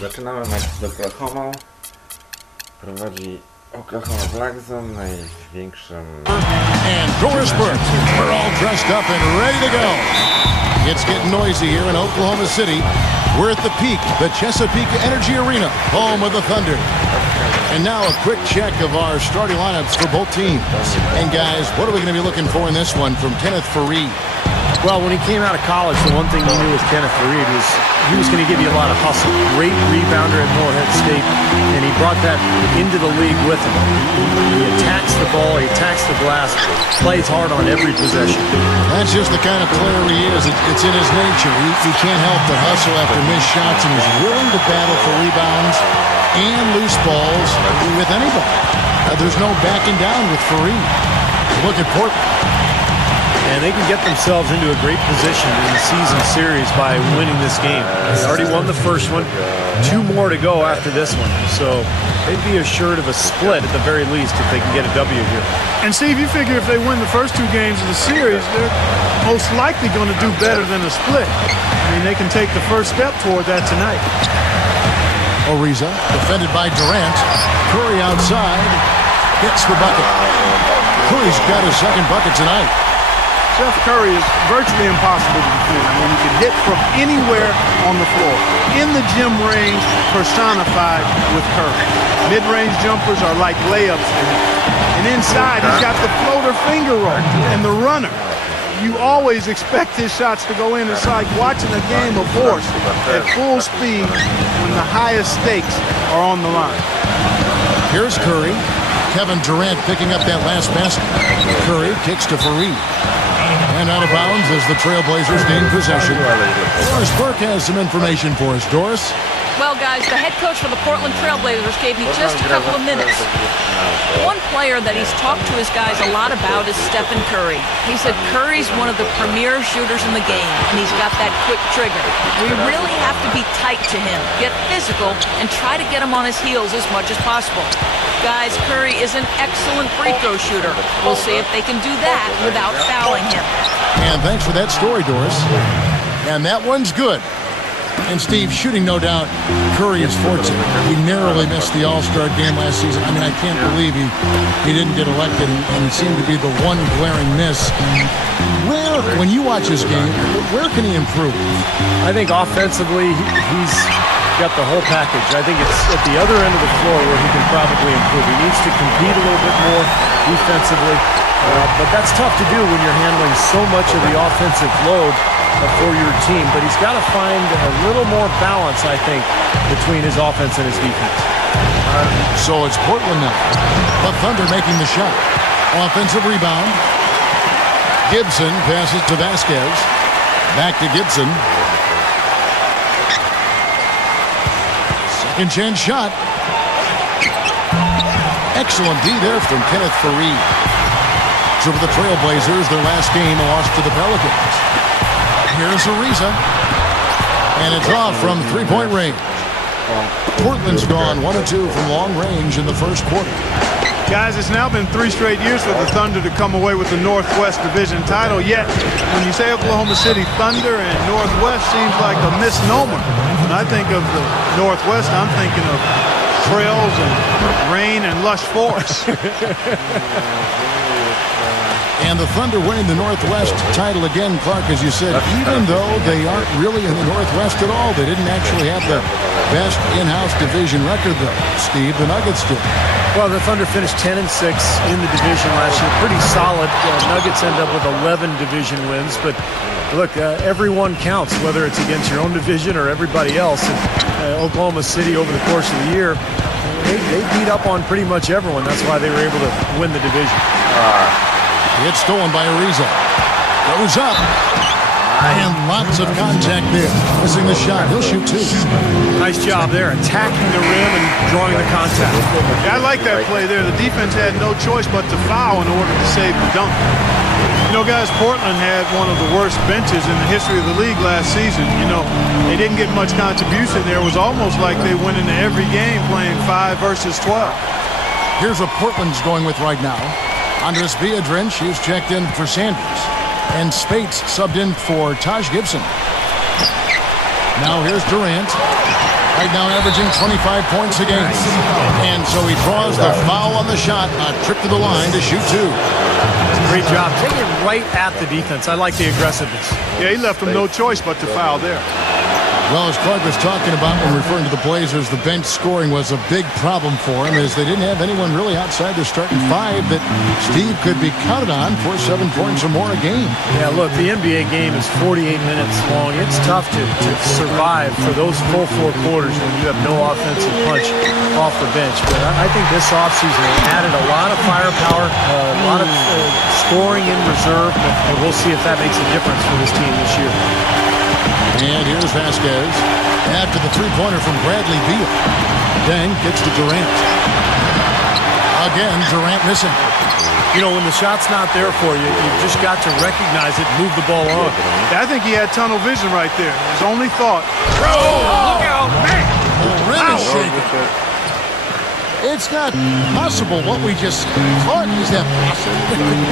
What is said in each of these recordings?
Zaczynamy mecz z Oklahomą. Prowadzi Oklahoma Blackzone, największą... And Doris Burke, we're all dressed up and ready to go. It's getting noisy here in Oklahoma City. We're at the Peak, the Chesapeake Energy Arena, home of the Thunder. And now a quick check of our starting lineups for both teams. And guys, what are we going to be looking for in this one from Kenneth Faried? Well, when he came out of college, the one thing you knew with Kenneth Faried was he was going to give you a lot of hustle. Great rebounder at Morehead State, and he brought that into the league with him. He attacks the ball, he attacks the glass, plays hard on every possession. That's just the kind of player he is. It's in his nature. He can't help but hustle after missed shots, and he's willing to battle for rebounds and loose balls with anybody. There's no backing down with Faried. Look at Portland. And they can get themselves into a great position in the season series by winning this game. They already won the first one. 2 more to go after this one. So they'd be assured of a split at the very least if they can get a W here. And Steve, you figure if they win the first 2 games of the series, they're most likely going to do better than a split. I mean, they can take the first step toward that tonight. Ariza, defended by Durant. Curry outside, hits the bucket. Curry's got his second bucket tonight. Steph Curry is virtually impossible to defend. I mean, he can hit from anywhere on the floor. In the gym range, personified with Curry. Mid-range jumpers are like layups to him. And inside, he's got the floater finger roll and the runner. You always expect his shots to go in. It's like watching a game of horse at full speed when the highest stakes are on the line. Here's Curry. Kevin Durant picking up that last basket. Curry kicks to Faried. And out of bounds as the Trailblazers gain possession. Doris Burke has some information for us. Doris? Well, guys, the head coach for the Portland Trailblazers gave me just a couple of minutes. One player that he's talked to his guys a lot about is Stephen Curry. He said Curry's one of the premier shooters in the game, and he's got that quick trigger. We really have to be tight to him, get physical, and try to get him on his heels as much as possible. Guys, Curry is an excellent free throw shooter. We'll see if they can do that without fouling him. And thanks for that story, Doris. And that one's good. And Steve, shooting no doubt, Curry is fortunate. He narrowly missed the All-Star game last season. I mean, I can't believe he didn't get elected, and he seemed to be the one glaring miss. When you watch this game, where can he improve? I think offensively, he's got the whole package. I think it's at the other end of the floor where he can probably improve. He needs to compete a little bit more defensively, but that's tough to do when you're handling so much of the offensive load for your team. But he's got to find a little more balance, I think, between his offense and his defense. So it's Portland now. The Thunder making the shot. Offensive rebound. Gibson passes to Vasquez. Back to Gibson. Second chance shot. Excellent D there from Kenneth Faried. So for the Trailblazers, their last game, a loss to the Pelicans. Here's Ariza. And it's off from three-point range. Portland's gone 1 of 2 from long range in the first quarter. Guys, it's now been 3 straight years for the Thunder to come away with the Northwest Division title. Yet, when you say Oklahoma City Thunder and Northwest seems like a misnomer. When I think of the Northwest, I'm thinking of trails and rain and lush forests. And the Thunder winning the Northwest title again, Clark, as you said, even though they aren't really in the Northwest at all. They didn't actually have the best in-house division record, though. Steve, the Nuggets did. Well, the Thunder finished 10-6 in the division last year. Pretty solid. Nuggets end up with 11 division wins. But look, every one counts, whether it's against your own division or everybody else. And, Oklahoma City, over the course of the year, they beat up on pretty much everyone. That's why they were able to win the division. It's stolen by Ariza. Goes up. And lots of contact there. Missing the shot. He'll shoot 2. Nice job there, attacking the rim and drawing the contact. Yeah, I like that play there. The defense had no choice but to foul in order to save the dunk. You know, guys, Portland had one of the worst benches in the history of the league last season. You know, they didn't get much contribution there. It was almost like they went into every game playing 5 versus 12. Here's what Portland's going with right now. Andres Biedrin, she's checked in for Sanders. And Spates subbed in for Taj Gibson. Now here's Durant. Right now averaging 25 points a game. And so he draws the foul on the shot. A trip to the line to shoot 2. Great job. Taking it right at the defense. I like the aggressiveness. Yeah, he left him no choice but to foul there. Well, as Clark was talking about when referring to the Blazers, the bench scoring was a big problem for him as they didn't have anyone really outside their starting 5 that Steve could be counted on for 7 points or more a game. Yeah, look, the NBA game is 48 minutes long. It's tough to survive for those full 4 quarters when you have no offensive punch off the bench. But I think this offseason they added a lot of firepower, a lot of scoring in reserve, and we'll see if that makes a difference for this team this year. And here's Vasquez after the three-pointer from Bradley Beal. Then gets to Durant. Again, Durant missing. You know, when the shot's not there for you, you've just got to recognize it and move the ball on. I think he had tunnel vision right there. His only thought. Oh, look out, man! The rim is shaking. It's not possible what we just... Clark, is that possible?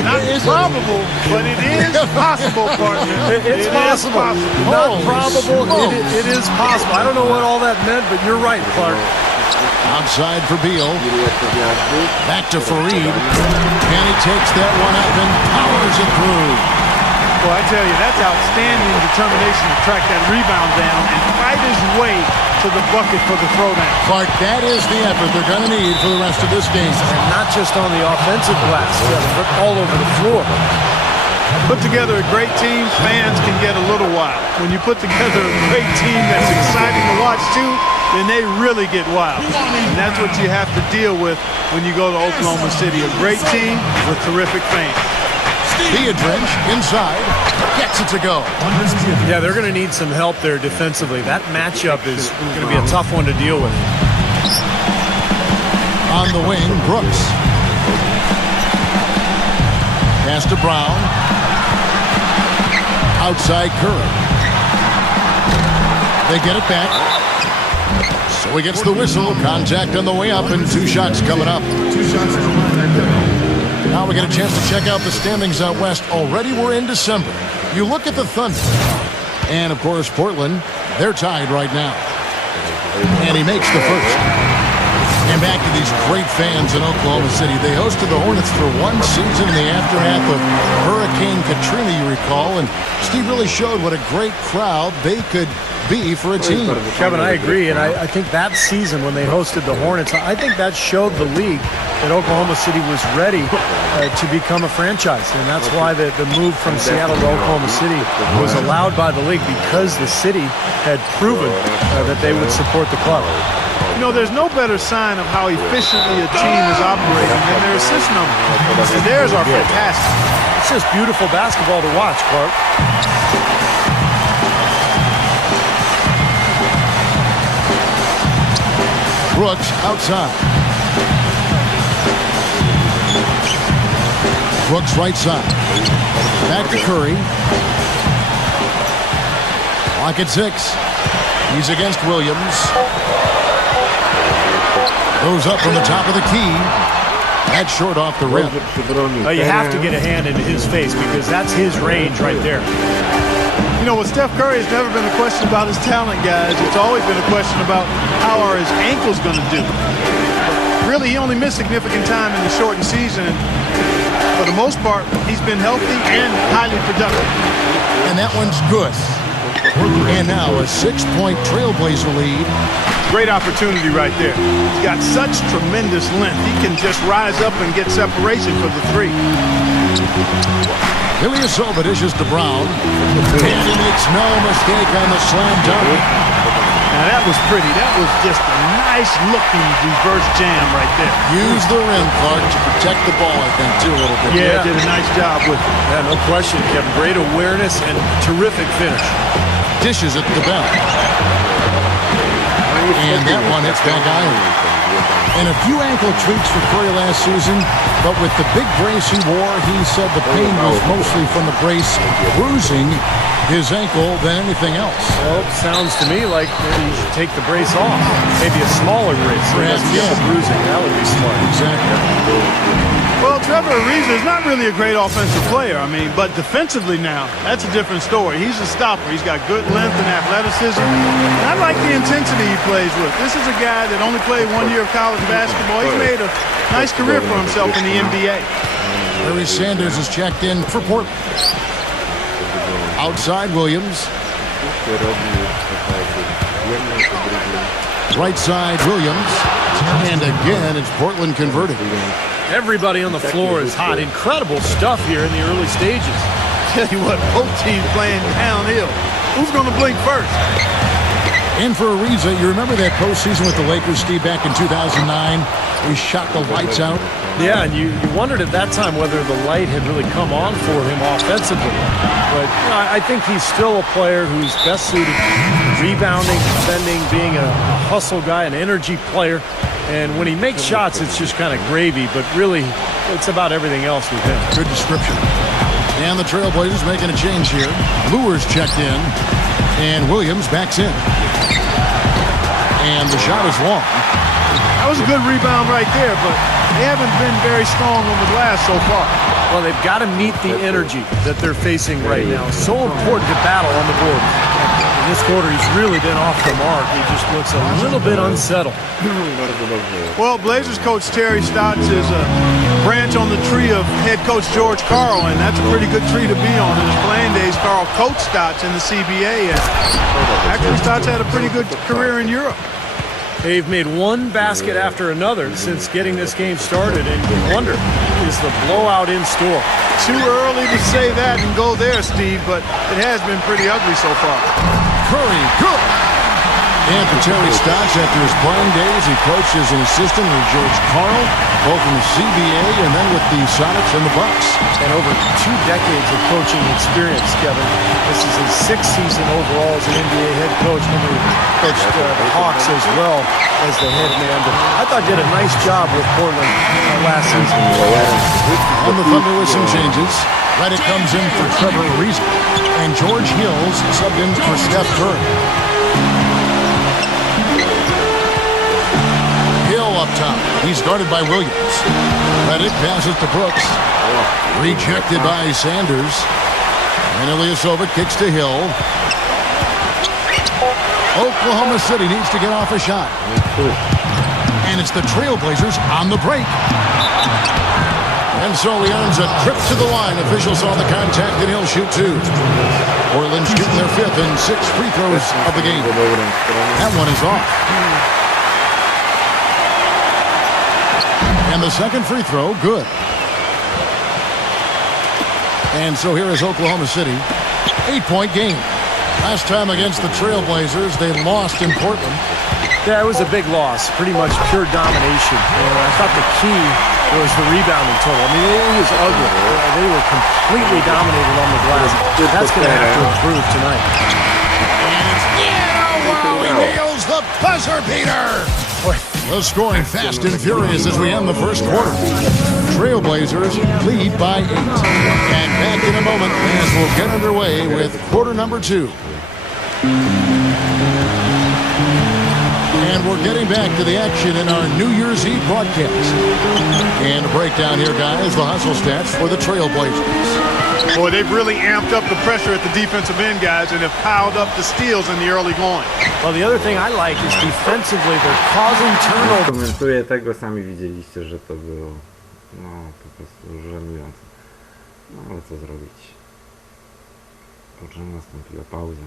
Not probable, but it is possible, partner. It's possible. Not probable. It is possible. I don't know what all that meant, but you're right, Clark. Outside for Beal. Back to Fareed. And he takes that one up and powers it through. Well, I tell you, that's outstanding determination to track that rebound down and fight his way to the bucket for the throwdown. Clark, that is the effort they're going to need for the rest of this game. And not just on the offensive glass, but all over the floor. Put together a great team, fans can get a little wild. When you put together a great team that's exciting to watch too, then they really get wild. And that's what you have to deal with when you go to Oklahoma City. A great team with terrific fans. Beadridge inside, gets it to go. Yeah, they're going to need some help there defensively. That matchup is going to be a tough one to deal with. On the wing, Brooks. Pass to Brown. Outside Curry. They get it back. So he gets the whistle. Contact on the way up and 2 shots coming up. Now we get a chance to check out the standings out west. Already we're in December. You look at the Thunder. And, of course, Portland, they're tied right now. And he makes the first. And back to these great fans in Oklahoma City. They hosted the Hornets for 1 season in the aftermath of Hurricane Katrina, you recall. And Steve really showed what a great crowd they could be for a team. Kevin, I agree. And I think that season when they hosted the Hornets, I think that showed the league that Oklahoma City was ready to become a franchise. And that's why the move from Seattle to Oklahoma City was allowed by the league, because the city had proven that they would support the club. You know, there's no better sign of how efficiently a team is operating than their assist numbers. And theirs are fantastic. It's just beautiful basketball to watch, Clark. Brooks outside. Brooks right side. Back to Curry. Clock at 6. He's against Williams. Goes up from the top of the key. That's short off the rim. You have to get a hand into his face because that's his range right there. You know, with Steph Curry, it's never been a question about his talent, guys. It's always been a question about how are his ankles going to do. Really, he only missed significant time in the shortened season. And for the most part, he's been healthy and highly productive. And that one's good. And now a 6-point Trailblazer lead. Great opportunity right there. He's got such tremendous length. He can just rise up and get separation for the 3. Ilyasova dishes to Brown. And he makes no mistake on the slam dunk. Now that was pretty. That was just a nice-looking reverse jam right there. Use the rim, Clark, to protect the ball, I think, too, a little bit. Yeah, did a nice job with it. Yeah, no question, Kevin. Great awareness and terrific finish. Dishes it to Bell. And that one hits back iron. And a few ankle tweaks for Curry last season, but with the big brace he wore, he said the pain was mostly from the brace bruising his ankle than anything else. Well, it sounds to me like maybe you should take the brace off. Maybe a smaller brace so he doesn't get the bruising. That would be smart. Exactly. Well, Trevor Ariza is not really a great offensive player. I mean, but defensively now, that's a different story. He's a stopper. He's got good length and athleticism. And I like the intensity he plays with. This is a guy that only played 1 year of college basketball. He's made a nice career for himself in the NBA. Larry Sanders is checked in for Portland. Outside Williams. Right side Williams. And again, it's Portland converting. Everybody on the floor is hot. Incredible stuff here in the early stages. Tell you what, both teams playing downhill. Who's going to blink first? And for Ariza, you remember that postseason with the Lakers, Steve, back in 2009? We shot the lights out. Yeah, and you wondered at that time whether the light had really come on for him offensively. But I think he's still a player who's best suited rebounding, defending, being a hustle guy, an energy player. And when he makes shots, it's just kind of gravy, but really, it's about everything else with him. Good description. And the Trailblazers making a change here. Lure's checked in, and Williams backs in. And the shot is long. That was a good rebound right there, but they haven't been very strong on the glass so far. Well, they've got to meet the energy that they're facing right now. It's so important to battle on the board. In this quarter, he's really been off the mark. He just looks a little bit unsettled. Well, Blazers coach Terry Stotts is a branch on the tree of head coach George Karl, and that's a pretty good tree to be on. In his playing days, Karl coached Stotts in the CBA, and actually Stotts had a pretty good career in Europe. They've made one basket after another since getting this game started, and you wonder, is the blowout in store? Too early to say that and go there, Steve, but it has been pretty ugly so far. Curry, good. And for Terry Stotts, after his playing days, he coached as an assistant with George Karl, both in the CBA and then with the Sonics and the Bucks. And over 2 decades of coaching experience, Kevin. This is his 6th season overall as an NBA head coach. Remember, he coached the Hawks as well as the head man. But I thought he did a nice job with Portland last season. On the Thunder with some changes. Reddick comes in for Trevor Ariza. And George Hills subbed in for Steph Curry. Up top. He's guarded by Williams. Reddick passes to Brooks. Rejected by Sanders. And Ilyasova kicks to Hill. Oklahoma City needs to get off a shot. And it's the Trailblazers on the break. And so he earns a trip to the line. Officials saw the contact and he'll shoot 2. Portland's shooting their 5th and 6th free throws of the game. That one is off. And the second free throw, good. And so here is Oklahoma City. 8-point game. Last time against the Trailblazers, they lost in Portland. Yeah, it was a big loss. Pretty much pure domination. And I thought the key was the rebounding total. I mean, it was ugly. They were completely dominated on the glass. That's going to have to improve tonight. And it's he nails the buzzer beater. The scoring fast and furious as we end the first quarter. Trailblazers lead by 8. And back in a moment as we'll get underway with quarter number 2. And we're getting back to the action in our New Year's Eve broadcast. And a breakdown here, guys, the hustle stats for the Trailblazers. Boy, they've really amped up the pressure at the defensive end, guys, and have piled up the steals in the early going. Well, the other thing I like is defensively they're causing turnovers. Komentuję tego, sami widzieliście, że to było po prostu żenujące. No ale co zrobić? Potem nastąpiła pauza.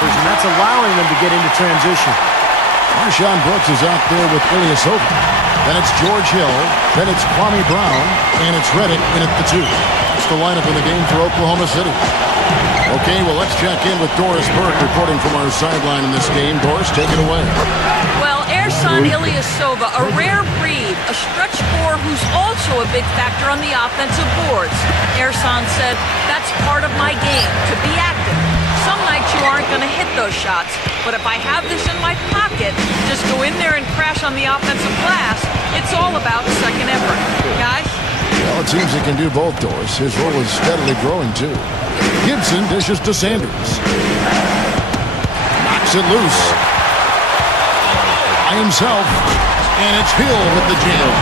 And that's allowing them to get into transition. Marshawn Brooks is out there with Ilyasova. Then it's George Hill. Then it's Kwame Brown. And it's Reddick in at the 2. It's the lineup in the game for Oklahoma City. Okay, well, let's check in with Doris Burke reporting from our sideline in this game. Doris, take it away. Well, Ersan Ilyasova, a rare breed, a stretch four who's also a big factor on the offensive boards. Ersan said, that's part of my game, to be active. Some nights you aren't going to hit those shots, but if I have this in my pocket, just go in there and crash on the offensive glass, it's all about second effort. Guys? Well, it seems he can do both, Doris. His role is steadily growing, too. Gibson dishes to Sanders. Knocks it loose. By himself. And it's Hill with the jam.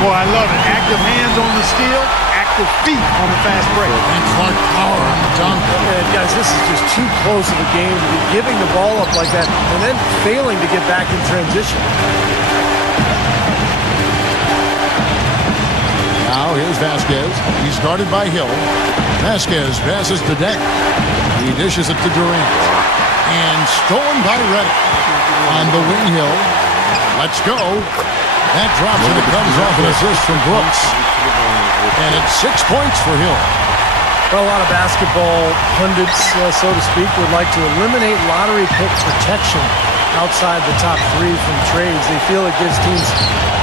Boy, I love it. Active hands on the steal, active feet on the fast break. And Clark power on the dunk. And guys, this is just too close of a game to be giving the ball up like that and then failing to get back in transition. Now here's Vasquez. He's guarded by Hill. Vasquez passes to Dent. He dishes it to Durant. And stolen by Reddick. On the wing, Hill. Let's go. That drops and it comes off an assist from Brooks. And it's 6 points for Hill. Well, a lot of basketball pundits, so to speak, would like to eliminate lottery pick protection outside the top three from trades. They feel it gives teams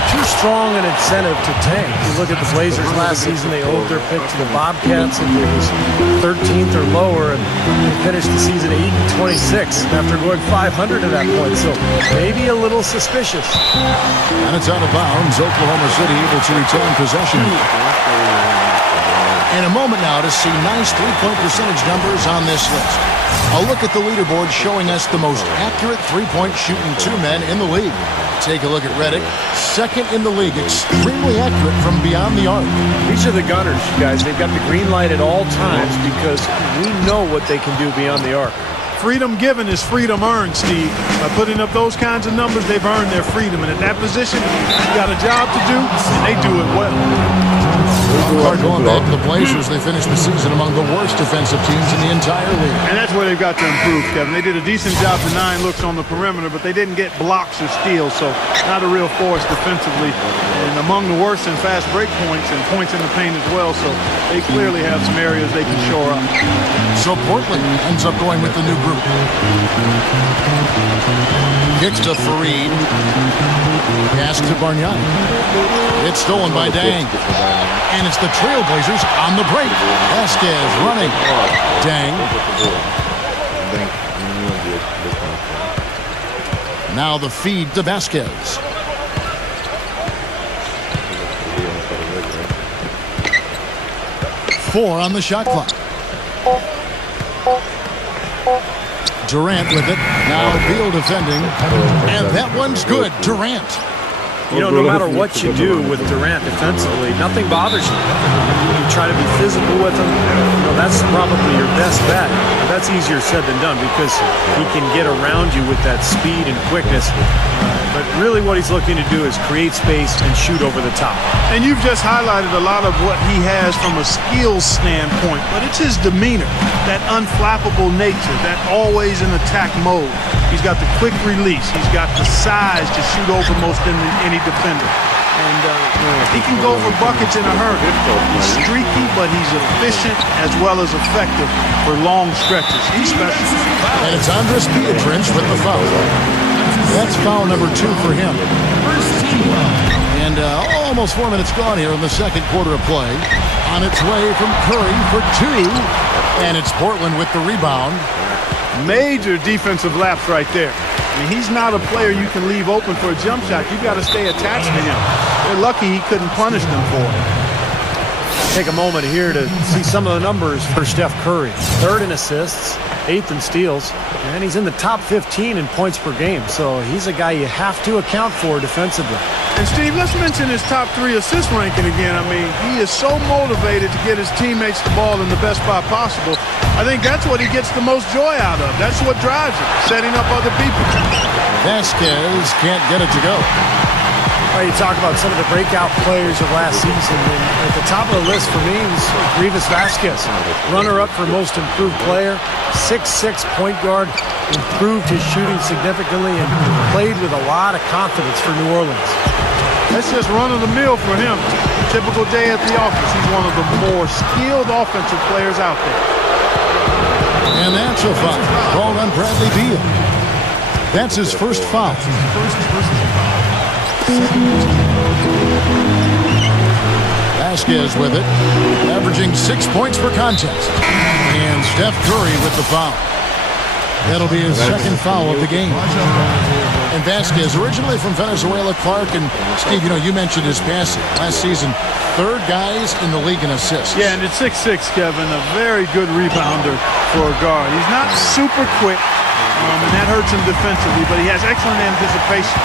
too strong an incentive to tank. You look at the Blazers last season, they owed their pick to the Bobcats, and it was 13th or lower, and they finished the season 8-26 after going 500 at that point. So maybe a little suspicious. And it's out of bounds. Oklahoma City able to return possession. In a moment now to see nice three-point percentage numbers on this list. A look at the leaderboard showing us the most accurate three-point shooting two men in the league. Take a look at Reddick, second in the league, extremely accurate from beyond the arc. These are the gunners, guys. They've got the green light at all times because we know what they can do beyond the arc. Freedom given is freedom earned, Steve. By putting up those kinds of numbers, they've earned their freedom. And at that position, you got a job to do, and they do it well. Going back to the Blazers, they finished the season among the worst defensive teams in the entire league. And that's where they've got to improve, Kevin. They did a decent job to 9 looks on the perimeter, but they didn't get blocks or steals, so not a real force defensively. And among the worst in fast break points and points in the paint as well, so they clearly have some areas they can shore up. So Portland ends up going with the new group. Kicks to Fareed. Pass to Bargnani. It's stolen by Dang. And it's the Trailblazers on the break. Vasquez running. Dang. Now the feed to Vasquez. Four on the shot clock. Durant with it. Now Beal defending. And that one's good. Durant. You know, no matter what you do with Durant defensively, nothing bothers you. You try to be physical with him. You know, that's probably your best bet. That's easier said than done because he can get around you with that speed and quickness. But really what he's looking to do is create space and shoot over the top. And you've just highlighted a lot of what he has from a skills standpoint, but it's his demeanor, that unflappable nature, that always in attack mode. He's got the quick release. He's got the size to shoot over most any defender. And he can go for buckets in a hurry. He's streaky, but he's efficient as well as effective for long stretches. He's special. And it's Andres Pietrins with the foul. That's foul number 2 for him. And almost 4 minutes gone here in the second quarter of play. On its way from Curry for 2. And it's Portland with the rebound. Major defensive lapse right there. I mean, he's not a player you can leave open for a jump shot. You've got to stay attached to him. They're lucky he couldn't punish them for it. Take a moment here to see some of the numbers for Steph Curry. 3rd in assists, 8th in steals, and he's in the top 15 in points per game. So he's a guy you have to account for defensively. And Steve, let's mention his top 3 assist ranking again. I mean, he is so motivated to get his teammates the ball in the best spot possible. I think that's what he gets the most joy out of. That's what drives him, setting up other people. Vasquez can't get it to go. Well, you talk about some of the breakout players of last season, and at the top of the list for me was Rivas Vasquez, runner-up for most improved player, 6'6" point guard, improved his shooting significantly, and played with a lot of confidence for New Orleans. That's just run-of-the-mill for him. Typical day at the office. He's one of the more skilled offensive players out there. And that's a foul called on Bradley Beal. That's his first foul. Vasquez with it, averaging 6 points per contest. And Steph Curry with the foul. That'll be his second foul of the game. And Vasquez, originally from Venezuela, Clark, and Steve, you know, you mentioned his passing last season. 3rd guys in the league in assists. Yeah, and at 6'6", Kevin, a very good rebounder for a guard. He's not super quick, and that hurts him defensively, but he has excellent anticipation.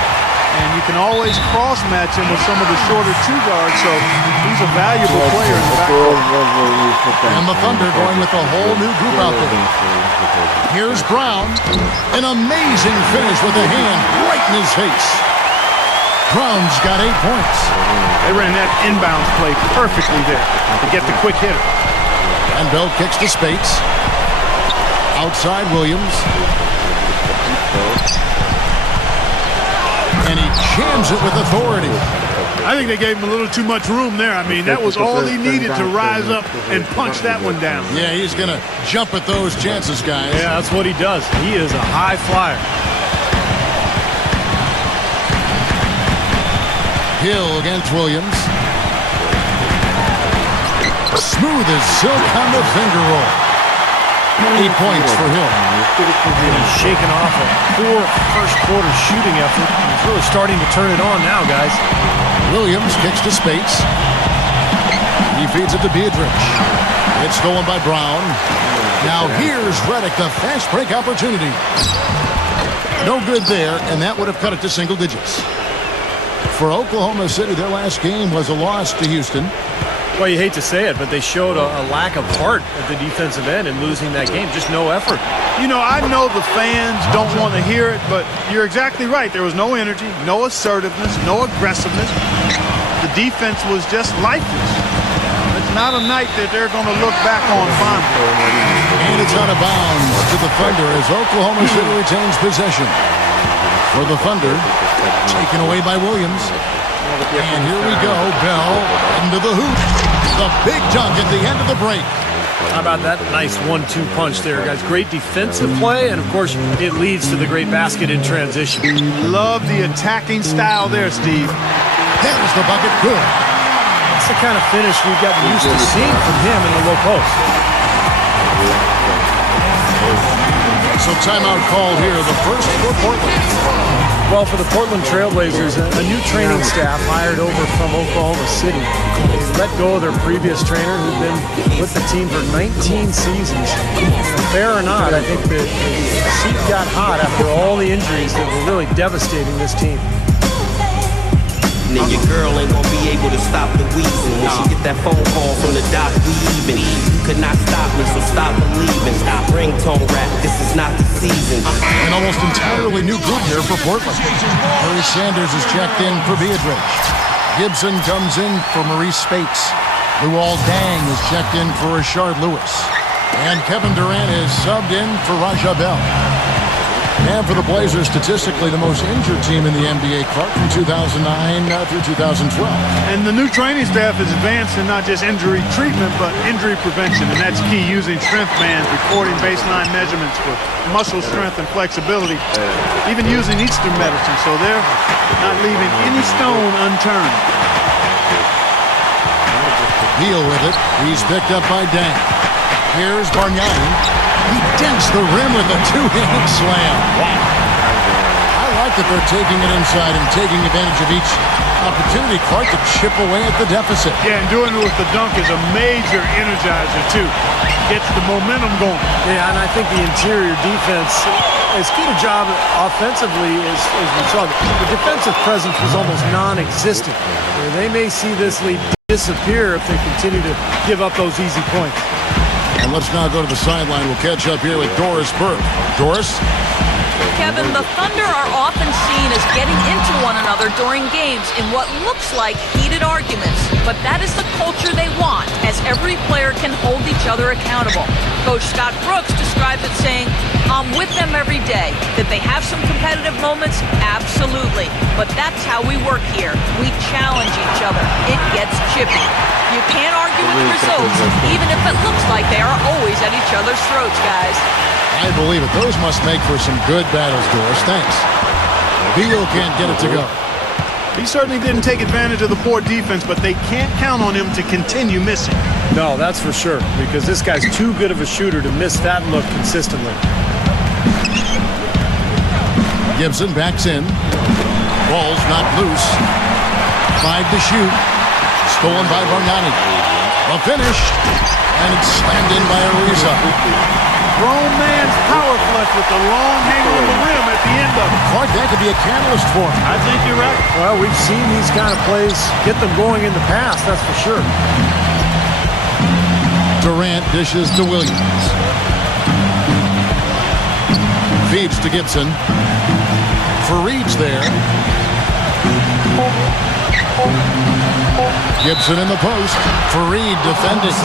and you can always cross-match him with some of the shorter two guards, so he's a valuable player in the backcourt. And the Thunder going with a whole new group out there. Here's Brown. An amazing finish with a hand right in his face. Brown's got 8 points. They ran that inbounds play perfectly there to get the quick hitter. And Bell kicks to Spates. Outside Williams. And he jams it with authority. I think they gave him a little too much room there. I mean, that was all he needed to rise up and punch that one down. Yeah, he's going to jump at those chances, guys. Yeah, that's what he does. He is a high flyer. Hill against Williams. Smooth as silk on the finger roll. 8 points for Hill. He's shaking off a poor first quarter shooting effort. He's really starting to turn it on now, guys. Williams kicks to Spates. He feeds it to Beatrice. It's stolen by Brown. Now here's Reddick, the fast break opportunity. No good there, and that would have cut it to single digits. For Oklahoma City, their last game was a loss to Houston. Well, you hate to say it, but they showed a lack of heart at the defensive end in losing that game. Just no effort. You know, I know the fans don't want to hear it, but you're exactly right. There was no energy, no assertiveness, no aggressiveness. The defense was just lifeless. It's not a night that they're going to look back on fondly. And it's out of bounds to the Thunder as Oklahoma City retains possession. For the Thunder, taken away by Williams. And here we go, Bell into the hoop. The big dunk at the end of the break. How about that nice 1-2 punch there, guys? Great defensive play, and of course, it leads to the great basket in transition. Love the attacking style there, Steve. There's the bucket, good. That's the kind of finish we've gotten used to seeing from him in the low post. So timeout called here, the first for Portland. Well, for the Portland Trailblazers, a new training staff hired over from Oklahoma City. They let go of their previous trainer who'd been with the team for 19 seasons. Fair or not, I think the seat got hot after all the injuries that were really devastating this team. And your girl ain't gonna be able to stop the wheezing. When she get that phone call from the doc, we even. You could not stop me, so stop believing. Stop ringtone rap, this is not the season. An almost entirely new group here for Portland. Harry Sanders is checked in for Beatrice. Gibson comes in for Maurice Spates. Luol Deng is checked in for Rashard Lewis. And Kevin Durant is subbed in for Raja Bell. And for the Blazers, statistically the most injured team in the NBA, Clark, from 2009 through 2012. And the new training staff is advanced in not just injury treatment, but injury prevention. And that's key, using strength bands, recording baseline measurements for muscle strength and flexibility, even using Eastern medicine. So they're not leaving any stone unturned. Deal with it. He's picked up by Deng. Here's Bargnani. He dents the rim with a two-handed slam. Wow. I like that they're taking it inside and taking advantage of each opportunity, Clark, to chip away at the deficit. Yeah, and doing it with the dunk is a major energizer, too. Gets the momentum going. Yeah, and I think the interior defense, as good a job offensively as we saw, the defensive presence was almost non-existent. They may see this lead disappear if they continue to give up those easy points. And let's now go to the sideline. We'll catch up here with Doris Burke. Doris? Kevin, the Thunder are often seen as getting into one another during games in what looks like heated arguments. But that is the culture they want, as every player can hold each other accountable. Coach Scott Brooks describes it saying, "I'm with them every day." That they have some competitive moments? Absolutely. But that's how we work here. We challenge each other. It gets chippy. You can't argue with the results, even if it looks like they are always at each other's throats, guys. I believe it. Those must make for some good battles, Doris. Thanks. Beal can't get it to go. He certainly didn't take advantage of the poor defense, but they can't count on him to continue missing. No, that's for sure, because this guy's too good of a shooter to miss that look consistently. Gibson backs in. Ball's not loose. 5 to shoot. Stolen by Bargnani. The finish. And it's slammed in by Ariza. Grown man's power flush with the long hanger on the rim at the end of it. like that could be a catalyst for him. I think you're right. Well, we've seen these kind of plays get them going in the past, that's for sure. Durant dishes to Williams. Feeds to Gibson. Fareed's there. Gibson in the post. Fareed defending.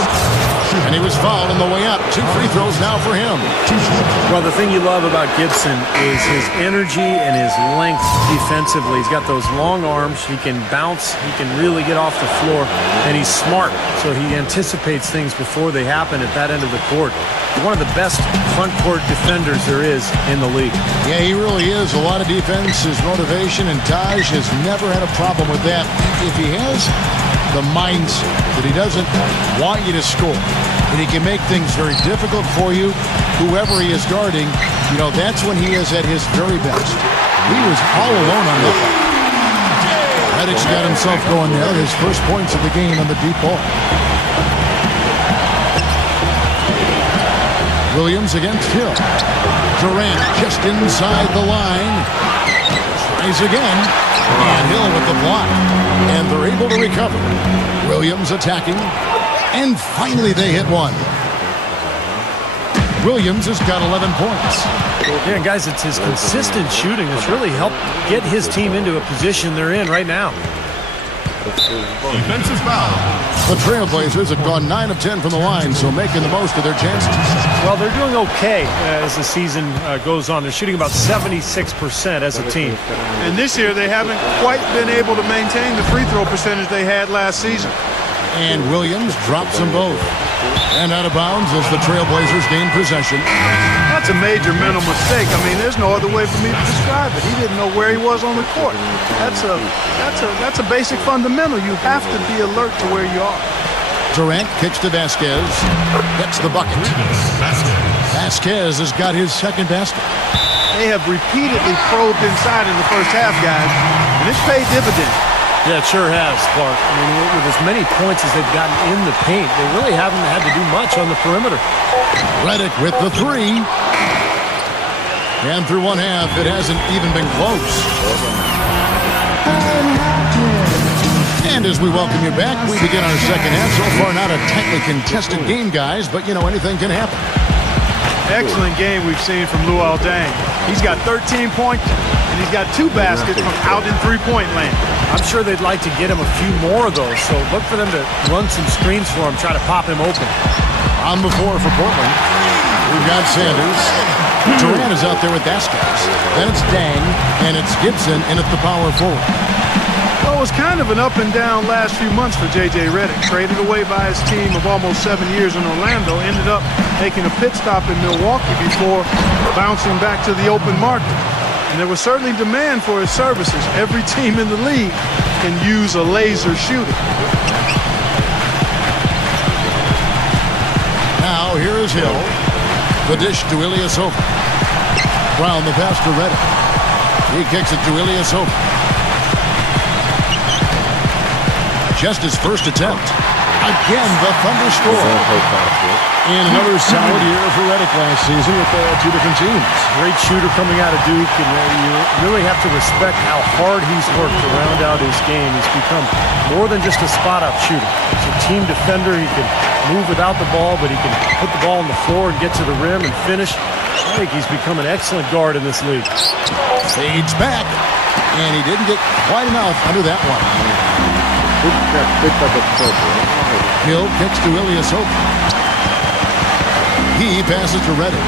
And he was fouled on the way up. 2 free throws now for him. Well, the thing you love about Gibson is his energy and his length defensively. He's got those long arms. He can bounce. He can really get off the floor. And he's smart, so he anticipates things before they happen at that end of the court. One of the best front court defenders there is in the league. Yeah, he really is. A lot of defense, his motivation, and Taj has never had a problem with that. If he has the mindset that he doesn't want you to score, and he can make things very difficult for you, whoever he is guarding, you know, that's when he is at his very best. He was all alone on that one. Reddick's got himself going there. His first points of the game on the deep ball. Williams against Hill. Durant just inside the line. Tries again. And Hill with the block. And they're able to recover. Williams attacking. And finally they hit one. Williams has got 11 points. Yeah, guys, it's his consistent shooting that's really helped get his team into a position they're in right now. Defensive foul. The Trailblazers have gone 9 of 10 from the line, so making the most of their chances. Well, they're doing okay as the season goes on. They're shooting about 76% as a team. And this year they haven't quite been able to maintain the free throw percentage they had last season. And Williams drops them both. And out of bounds as the Trailblazers gain possession. That's a major mental mistake. I mean, there's no other way for me to describe it. He didn't know where he was on the court. That's a basic fundamental. You have to be alert to where you are. Durant kicks to Vasquez. Gets the bucket. Vasquez has got his second basket. They have repeatedly probed inside in the first half, guys, and it's paid dividends. Yeah, it sure has, Clark. I mean, with as many points as they've gotten in the paint, they really haven't had to do much on the perimeter. Reddick with the 3. And through one half, it hasn't even been close. And as we welcome you back, we begin our second half. So far, not a tightly contested game, guys, but, you know, anything can happen. Excellent game we've seen from Luol Deng. He's got 13 points, and he's got 2 baskets from out in three-point land. I'm sure they'd like to get him a few more of those, so look for them to run some screens for him, try to pop him open. On the floor for Portland, we've got Sanders. Durant is out there with Vasquez. Then it's Deng, and it's Gibson in at the power forward. Well, it was kind of an up and down last few months for J.J. Redick. Traded away by his team of almost 7 years in Orlando, ended up making a pit stop in Milwaukee before bouncing back to the open market. And there was certainly demand for his services. Every team in the league can use a laser shooter. Now here is Hill. The dish to Ilyasova. Brown the pass to Reddick. He kicks it to Ilyasova. Just his first attempt. Again, the Thunder score. And another solid year for Reddick last season with 2 different teams. Great shooter coming out of Duke, and you really have to respect how hard he's worked to round out his game. He's become more than just a spot-up shooter. He's a team defender. He can move without the ball, but he can put the ball on the floor and get to the rim and finish. I think he's become an excellent guard in this league. Fades back, and he didn't get quite enough under that one. Hill kicks to Ilyasova. He passes to Reddick.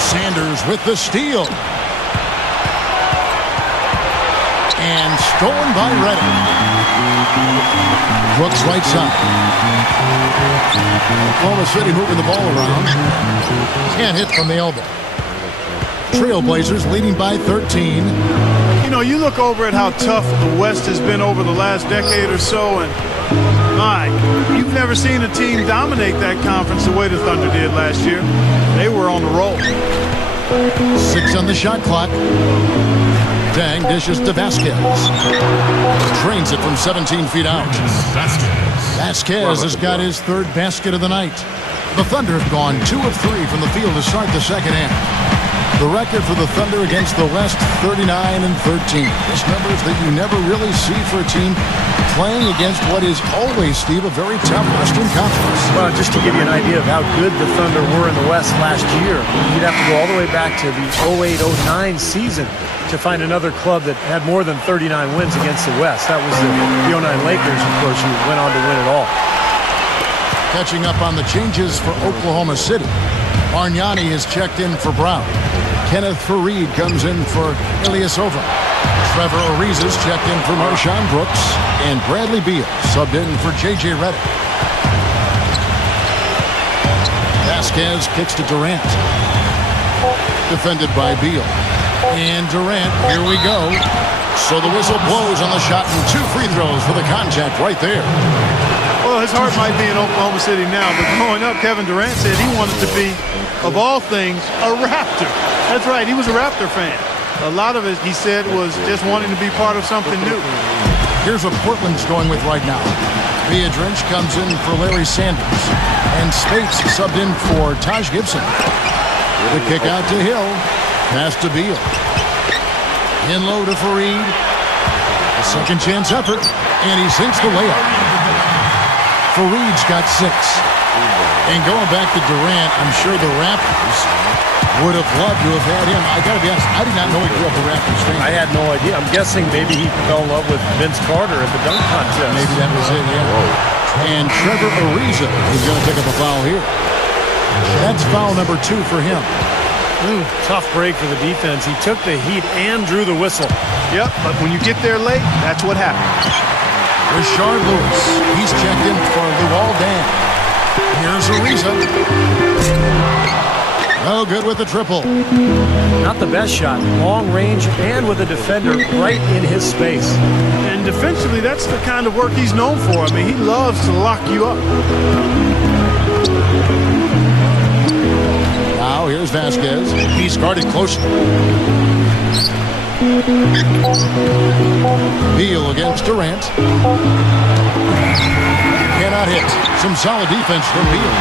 Sanders with the steal. And stolen by Reddick. Brooks right side. Oklahoma City moving the ball around. Can't hit from the elbow. Trailblazers leading by 13. You know, you look over at how tough the West has been over the last decade or so, and my, you've never seen a team dominate that conference the way the Thunder did last year. They were on the roll. 6 on the shot clock. Deng dishes to Vasquez. Trains it from 17 feet out. Vasquez has got his 3rd basket of the night. The Thunder have gone 2 of 3 from the field to start the second half. The record for the Thunder against the West, 39-13. This numbers that you never really see for a team playing against what is always, Steve, a very tough Western Conference. Well, just to give you an idea of how good the Thunder were in the West last year, you'd have to go all the way back to the 08-09 season to find another club that had more than 39 wins against the West. That was the 09 Lakers, of course, who went on to win it all. Catching up on the changes for Oklahoma City. Bargnani is checked in for Brown. Kenneth Faried comes in for Ilyasova. Trevor Ariza's checked in for Marshawn Brooks. And Bradley Beal subbed in for J.J. Redick. Vasquez kicks to Durant. Defended by Beal. And Durant, here we go. So the whistle blows on the shot and 2 free throws for the contact right there. Well, his heart might be in Oklahoma City now, but growing up, Kevin Durant said he wanted to be, of all things, a Raptor. That's right, he was a Raptor fan. A lot of it, he said, was just wanting to be part of something new. Here's what Portland's going with right now. Viadrich comes in for Larry Sanders. And Spates subbed in for Taj Gibson. The kick out to Hill. Pass to Beal. In low to Faried. A second chance effort. And he sinks the layup. Faried's got 6. And going back to Durant, I'm sure the Raptors would have loved to have had him. I got to be honest, I did not know he grew up a Raptors fan. I had no idea. I'm guessing maybe he fell in love with Vince Carter at the dunk contest. Maybe that was it, yeah. Whoa. And Trevor Ariza is going to pick up a foul here. That's foul number 2 for him. Tough break for the defense. He took the heat and drew the whistle. Yep, but when you get there late, that's what happens. Rashard Lewis. He's checked in for Luol Deng. Here's Ariza. Oh, good with the triple. Not the best shot. Long range and with a defender right in his space. And defensively, that's the kind of work he's known for. I mean, he loves to lock you up. Now here's Vasquez. He's guarded closely. Beal against Durant. Cannot hit. Some solid defense from Beal.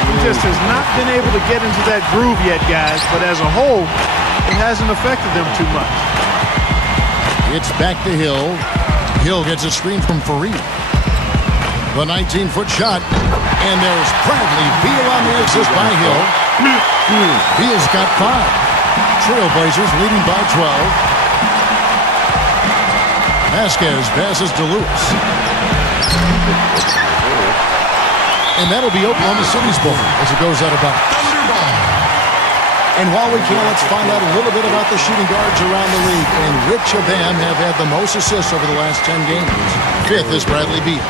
He just has not been able to get into that groove yet, guys. But as a whole, it hasn't affected them too much. It's back to Hill. Hill gets a screen from Faried. The 19-foot shot. And there's Bradley Beal on the assist by Hill. Beal's got 5. Trailblazers leading by 12. Vasquez passes to Lewis. And that'll be Oklahoma City's ball as it goes out of bounds. And while we can, let's find out a little bit about the shooting guards around the league. And which of them have had the most assists over the last 10 games? 5th is Bradley Beal.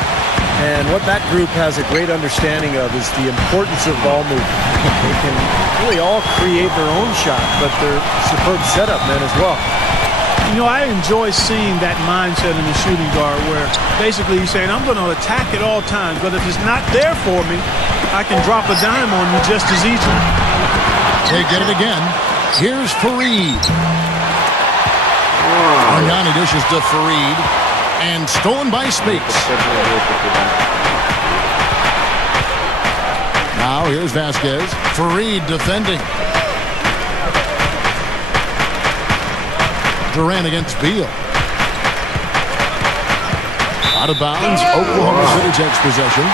And what that group has a great understanding of is the importance of ball movement. They can really all create their own shot, but they're superb setup men as well. You know, I enjoy seeing that mindset in the shooting guard where basically he's saying, I'm going to attack at all times, but if it's not there for me, I can drop a dime on you just as easily. They get it again. Here's Faried. Bargnani dishes to Faried. And stolen by Spates. Now here's Vasquez. Faried defending. Durant against Beal. Out of bounds. Oklahoma City takes possession.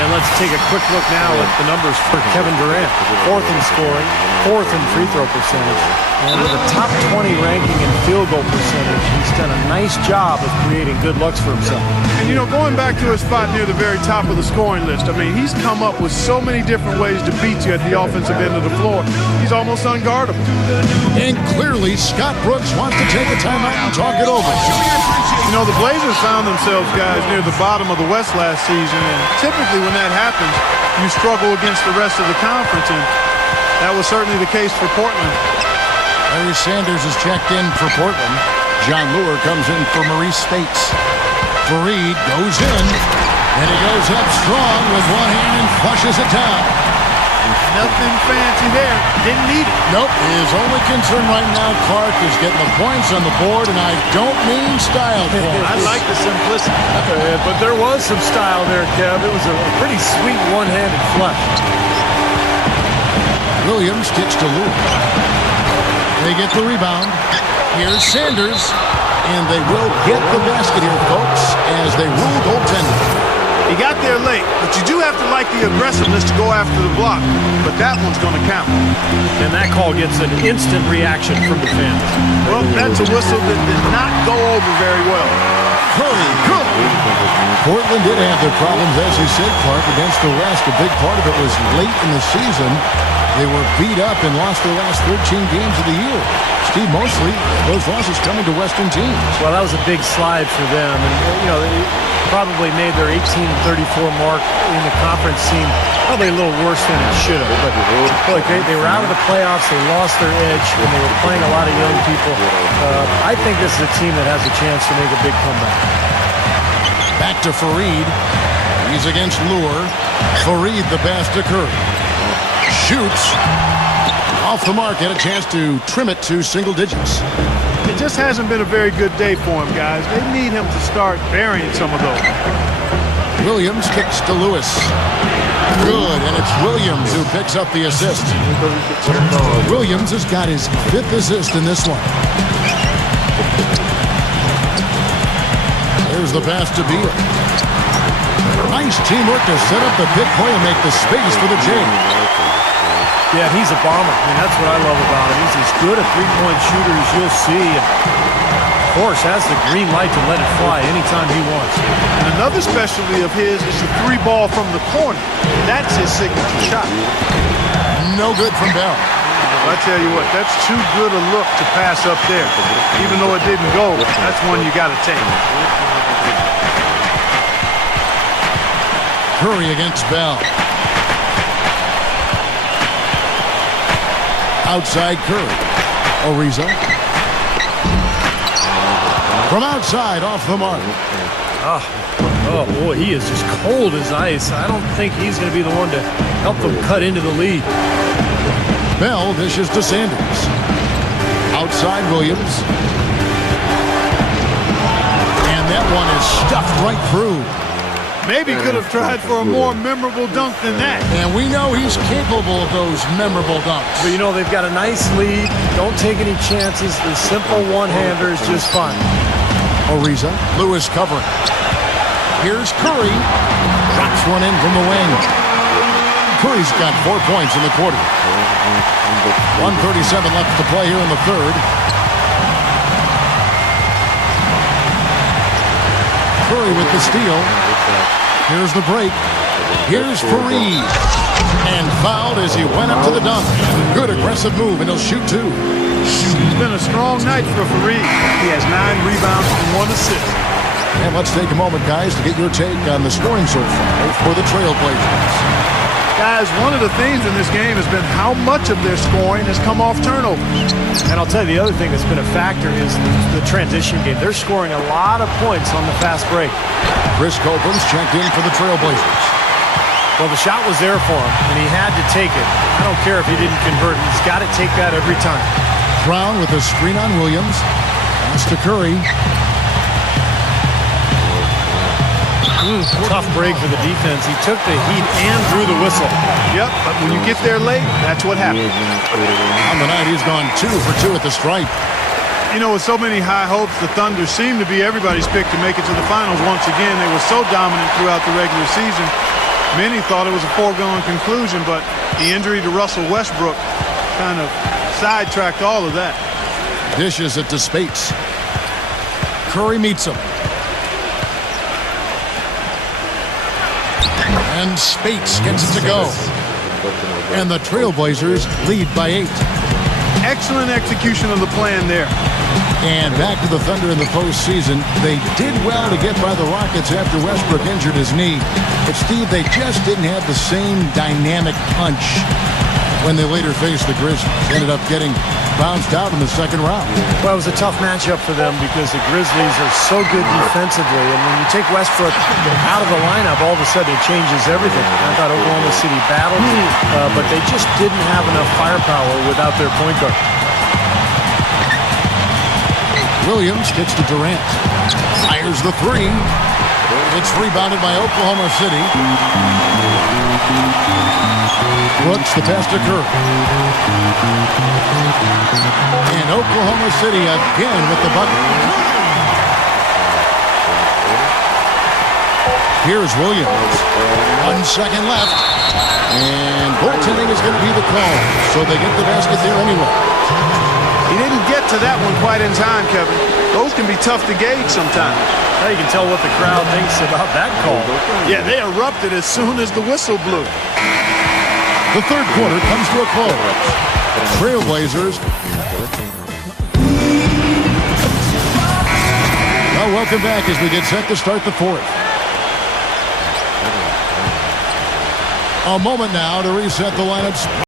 And let's take a quick look now at the numbers for Kevin Durant. 4th in scoring, 4th in free throw percentage. And with a top 20 ranking in field goal percentage, he's done a nice job of creating good looks for himself. And, you know, going back to his spot near the very top of the scoring list, I mean, he's come up with so many different ways to beat you at the offensive end of the floor. He's almost unguardable. And clearly, Scott Brooks wants to take a timeout and talk it over. You know, the Blazers found themselves, guys, near the bottom of the West last season, and typically when that happens, you struggle against the rest of the conference, and that was certainly the case for Portland. Larry Sanders is checked in for Portland. John Lure comes in for Maurice Spates. Faried goes in, and he goes up strong with one hand and flushes it down. Nothing fancy there. Didn't need it. Nope. His only concern right now, Clark, is getting the points on the board, and I don't mean style points. I like the simplicity. But there was some style there, Kev. It was a pretty sweet one-handed flush. Williams kicks to Lure. They get the rebound. Here's Sanders. And they will get the basket here, folks, as they rule goaltending. He got there late, but you do have to like the aggressiveness to go after the block. But that one's going to count. And that call gets an instant reaction from the fans. Well, that's a whistle that did not go over very well. Portland did have their problems, as you said, Clark, against the West. A big part of it was late in the season. They were beat up and lost their last 13 games of the year. Steve, mostly those losses coming to Western teams. Well, that was a big slide for them. And, they probably made their 18-34 mark in the conference seem probably a little worse than it should have. But look, they were out of the playoffs. They lost their edge, and they were playing a lot of young people. I think this is a team that has a chance to make a big comeback. Back to Fareed. He's against Lure. Fareed the pass to Curry. Shoots. Off the mark. Had a chance to trim it to single digits. It just hasn't been a very good day for him, guys. They need him to start burying some of those. Williams kicks to Lewis. Good, and it's Williams who picks up the assist. Williams has got his 5th assist in this one. There's the pass to Beal. Nice teamwork to set up the pick play and make the space for the J. Yeah, he's a bomber. I mean, that's what I love about him. He's as good a three-point shooter as you'll see. And of course, has the green light to let it fly anytime he wants. And another specialty of his is the 3-ball from the corner. That's his signature shot. No good from Bell. I tell you what, that's too good a look to pass up there. Even though it didn't go, that's one you got to take. Curry against Bell. Outside Curry. Ariza. From outside, off the mark. Oh, boy, he is just cold as ice. I don't think he's going to be the one to help them cut into the lead. Bell dishes to Sanders. Outside Williams. And that one is stuffed right through. Maybe could have tried for a more memorable dunk than that. And we know he's capable of those memorable dunks. But, they've got a nice lead. Don't take any chances. The simple one-hander is just fine. Ariza. Lewis covering. Here's Curry. Drops one in from the wing. Curry's got 4 points in the quarter. 1:37 left to play here in the third. Curry with the steal. Here's the break. Here's Fareed. And fouled as he went up to the dunk. Good aggressive move, and he'll shoot 2. It's been a strong night for Fareed. He has 9 rebounds and 1 assist. And let's take a moment, guys, to get your take on the scoring so far for the Trailblazers. Guys, one of the themes in this game has been how much of their scoring has come off turnovers. And I'll tell you, the other thing that's been a factor is the transition game. They're scoring a lot of points on the fast break. Chris Copham's checked in for the Trailblazers. Well, the shot was there for him, and he had to take it. I don't care if he didn't convert. He's got to take that every time. Brown with a screen on Williams. Pass to Curry. Tough break for the defense. He took the heat and drew the whistle. Yep, but when you get there late, that's what happens. On the night, he's gone 2 for 2 at the stripe. With so many high hopes, the Thunder seem to be everybody's pick to make it to the finals once again. They were so dominant throughout the regular season. Many thought it was a foregone conclusion, but the injury to Russell Westbrook kind of sidetracked all of that. Dishes it to Spates. Curry meets him. And Spates gets it to go. And the Trailblazers lead by 8. Excellent execution of the plan there. And back to the Thunder in the postseason. They did well to get by the Rockets after Westbrook injured his knee. But, Steve, they just didn't have the same dynamic punch when they later faced the Grizzlies. Ended up getting bounced out in the second round. Well, it was a tough matchup for them because the Grizzlies are so good defensively. And when you take Westbrook out of the lineup, all of a sudden it changes everything. I thought Oklahoma City battled, but they just didn't have enough firepower without their point guard. Williams kicks to Durant. Fires the 3. It's rebounded by Oklahoma City. Brooks the pass to Curry. And Oklahoma City again with the bucket. Here's Williams. 1 second left. And goaltending is going to be the call. So they get the basket there anyway. He didn't get to that one quite in time, Kevin. Those can be tough to gauge sometimes. Now you can tell what the crowd thinks about that call. Yeah, they erupted as soon as the whistle blew. The third quarter comes to a close. Trailblazers. Well, welcome back as we get set to start the fourth. A moment now to reset the lineups.